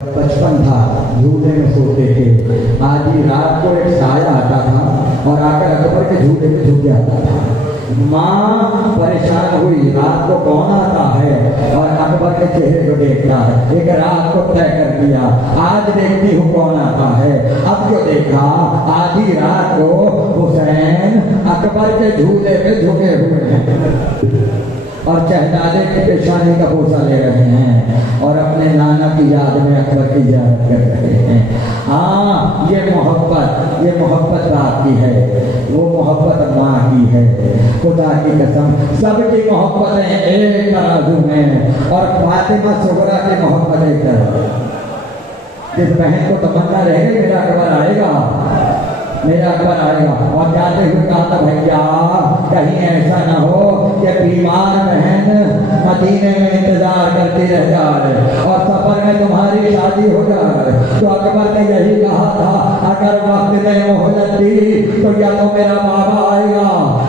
बचपन था, झूले में सोते थे। आधी रात को एक साया आता था और आकर अकबर के झूले में झुक जाता था। माँ परेशान हुई, रात को कौन आता है, और अकबर के चेहरे को देखता है। एक रात को तय कर दिया, आज देखती हूँ कौन आता है। अब जो देखा, आधी रात को हुसैन अकबर के झूले में झुके हुए हैं और शहजादे की पेशानी का बोसा ले रहे हैं और अपने नाना की याद में अकबर की याद कर रहे हैं। हाँ, ये मोहब्बत रात की है, वो मोहब्बत माँ की है। खुदा की कसम, सबकी मोहब्बतें एक तराजू में, और फातिमा सुगरा की मोहब्बत एक तराजू। जिस बहन को तमन्ना रहेगी मेरा अकबर आएगा, मेरा अकबर आएगा, और जाते हुए कहा था भैया कहीं ऐसा ना हो कि बीमार बहन मदीने में इंतजार करती रह जाए और सफर में तुम्हारी शादी हो जाए। तो अकबर ने यही कहा था, अगर वक्त में मोहलत दी तो या तो मेरा बाबा आएगा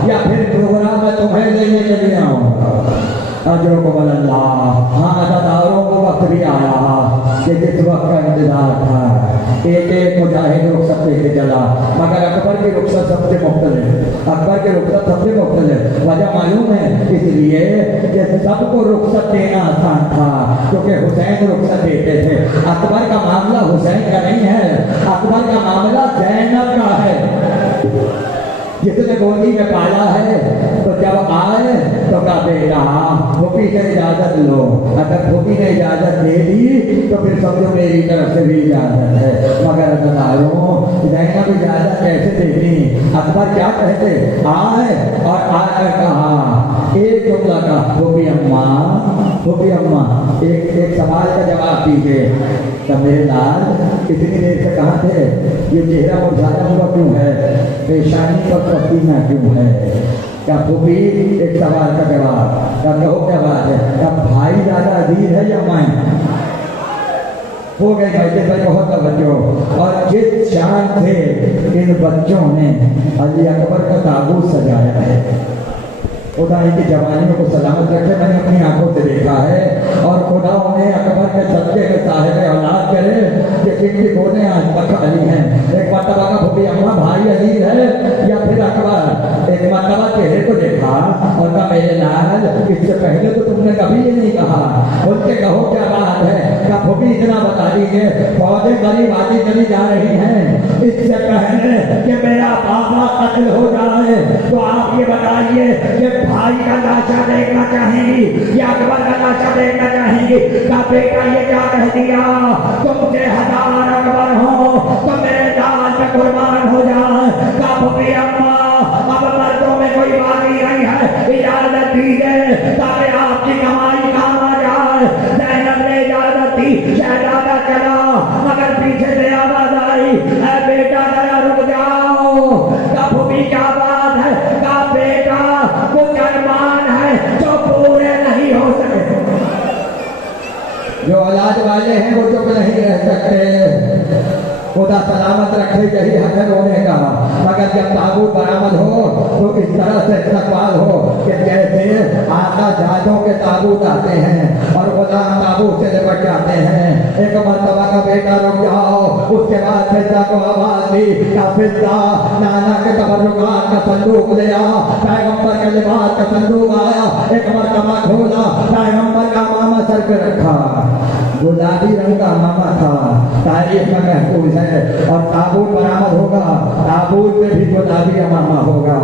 या फिर प्रोग्राम में तुम्हें लेने के लिए आऊंगा। अजो को अल्लाह, हाँ अदादारों को वक्त भी आया कि जिस वक्त का इंतजार था। एक मुजाहिद रुखसत लेके चला, मगर अकबर की रुखसत सबसे मुख्तलिफ, अकबर की रुखसत सबसे मुख्तलिफ। वजह मालूम है, इसलिए कि सबको रुखसत देना आसान था क्योंकि हुसैन रुखसत देते थे। अकबर का मामला हुसैन का नहीं है, अकबर का मामला जैनब का है, जिसने गोदी में पाला है। तो जब आए तो कहा बेटा फूफी से इजाजत लो, अगर फूफी ने इजाजत दे दी तो फिर समझो मेरी तरफ से भी इजाजत है। मगर अदादारों जैनब इजाजत कैसे देती? अकबर क्या कहते, आए और आकर कहा एक जुमला का, फूफी अम्मा एक सवाल का जवाब दीजिए। तो मेरे लाल इतनी देर से कहाँ थे? ये चेहरा मुरझाया हुआ क्यों है, पेशानी पर पसीना क्यों है? क्या फूफी एक सवाल का जवाब, क्या कहो क्या बात है? क्या भाई ज्यादा अजीज है या मैं? हो गए बैठे भाई बहुत बच्चों, और जिस शान से इन बच्चों ने अली अकबर का ताबूत सजाया है, खुदा की जवानियों को सलामत रखे। मैंने अपनी आंखों से देखा है, और खुदा उन्हें अकबर के सदके के साहिब औलाद करे कि जिनकी गोदें आज तक खाली हैं। एक मरतबा का फूफी अम्मा भाई अजीज है या फिर अकबर? एक मरतबा चेहरे को देखा और कहा मेरे लाल इससे पहले तो तुमने कभी ये नहीं कहा, उनके कहो क्या बात है? क्या फूफी इतना बता दीजिए, फौजें गरीब आती चली जा रही हैं, इससे पहले कि मेरा बाबा कत्ल हो जाए तो आप ये बताइए कि भाई का लाशा देखना चाहेंगी या अकबर का लाशा देखना चाहेंगी? का बेटा ये क्या कह दिया, तुमसे 1000 अकबर हो तो मेरे लाल पे कुर्बान हो जाए। का फूफी अम्मा अब मर्दों में कोई बाकी नहीं है, इजाजत दीजिए ताकि आपकी कमाई काम आ जाए। जैनब ने इजाजत दी, शहजादा चला, मगर पीछे से आवाज आई, ऐ बेटा जरा रुक जाओ। का फूफी क्या बात है? का बेटा कुछ अरमान है जो पूरे नहीं हो सके। जो औलाद वाले हैं वो चुप नहीं रह सकते, खुदा सलामत रखे, यही हक है रोने का। मगर जब ताबूत बरामद हो तो इस तरह से इस्तकबाल हो कि जैसे आका जादों के ताबूत आते हैं और गुलाम ताबूत से निपट जाते हैं। एक मरतबा का बेटा रुक जाओ, उसके बाद फिजा को आवाज दी, का फिजा नाना के तबर्रुकात का संदूक ले आओ। पैगंबर के लिबास का संदूक आया, एक मरतबा खोला, पैगंबर का मामा सर पे रखा, गुलाबी रंग का मामा था, तारीख में महफूज है। और ताबूत बरामद होगा, ताबूत में भी गुलाबी मामा होगा।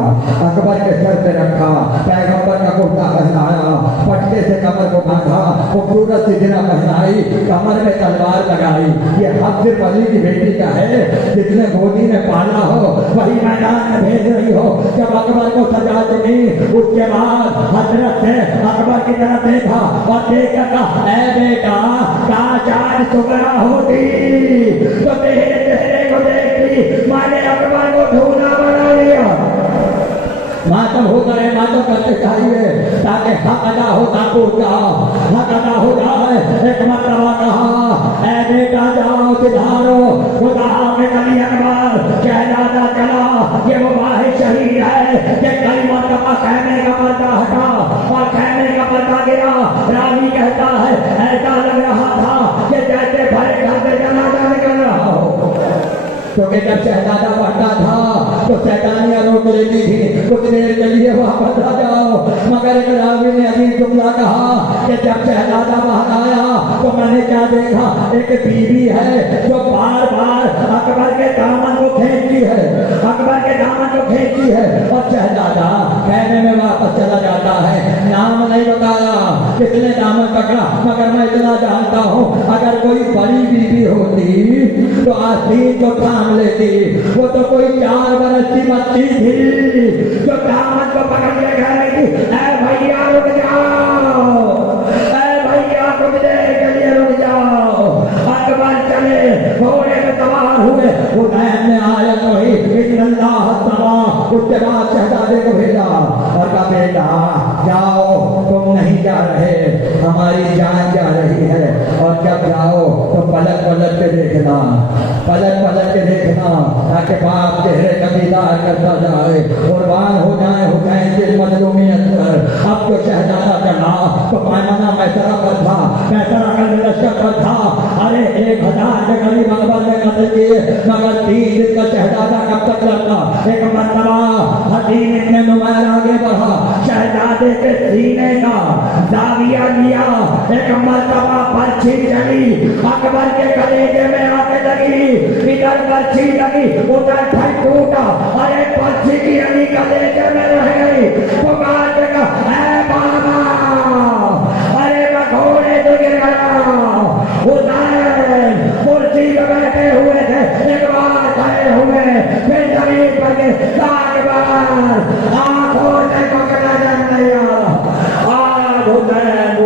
अकबर के सर पे रखा, पैगंबर का कुर्ता पहनाया, पटके से कमर को बांधा, खूबसूरत सी जिना पहनाई, कमर में तलवार लगाई। ये हक सिर्फ अली की बेटी का है, जिसने गोदी में पाला हो वही मैदान में भेज रही हो। जब अकबर को सजा चुकी, उसके बाद हजरत से अकबर की तरफ देखा और देख कर कहा, ऐ बेटा काश सुगरा होती तो तेरे चेहरे को देखती, मैंने अकबर को ढूंढा बना लिया। मातम होता है, मातम करते चाहिए ताकि हक अदा हो, ताबूत का हक अदा हो जाए। एक मरतबा कहा, ऐ बेटा जाओ सिधारो, खुदा में कली अकबर शहजादा चला। ये वो वाहिद शहीद है कि कई मरतबा कहने का पर्दा हटा और कहने का पर्दा गया। रानी कहता है ऐसा लग रहा था कि जैसे भरे घर क्योंकि जब शहजादा बढ़ता था तो शैतानियां रोक लेती थी, कुछ देर के लिए वापस आ जाओ। मगर एक रावी ने अभी जुमला कहा कि जब शहजादा बाहर आया तो मैंने क्या देखा, एक बीवी है जो बार बार अकबर के दामन को खींचती है, अकबर के दामन को खींचती है, और शहजादा कहने में वापस चला जाता है। नाम नहीं बताया किसने दामन पकड़ा, मगर मैं इतना जानता हूँ अगर कोई बड़ी बीवी होती तो आस्तीन को थाम लेती। वो तो कोई 4 बरस की बच्ची थी जो दामन को पकड़ के कह रही थी, ऐ भैया रुक जाओ, ऐ भैया कुछ देर के लिए रुक जाओ। अकबर चले, घोड़े में सवार हुए, हुसैन ने आयत वही इन्नल्लाह तबा, उसके बाद शहजादे को भेजा और कहा बेटा जाओ, तुम नहीं जा रहे, हमारी जान जा रही है, और जब जाओ तो पलट पलट के देखना, पलट पलट के देखना, ताकि बाप चेहरे का दीदार करता जाए, कुर्बान हो जाए हुसैन की मजलूमियत पर। अब तो शहजादा चढ़ा तो पैमाना मैसरा पर था, मैसरा का लश्कर पर था। अरे 1000 के करीब अकबर ने कत्ल किए, मगर 3 दिन का शहजादा कब तक लड़ता। एक मरतबा हकीम इब्न नुमैर आगे बढ़ा, शहजादे के सीने का जाविया लिया, एक मरतबा पर्ची चली, अकबर के कलेजे में आके लगी, इधर पर्ची लगी, उधर ठक टूटा, अरे पर्ची की अली कलेजे में रह गई। पुकार के कहा, ऐ बाबा, अरे मैं घोड़े से गिर गया। हुसैन कुर्सी पर बैठे हुए थे, एक बार खड़े हुए, फिर जमीन पर गिर, आंखों से पकड़ा जा रहा। आज हुसैन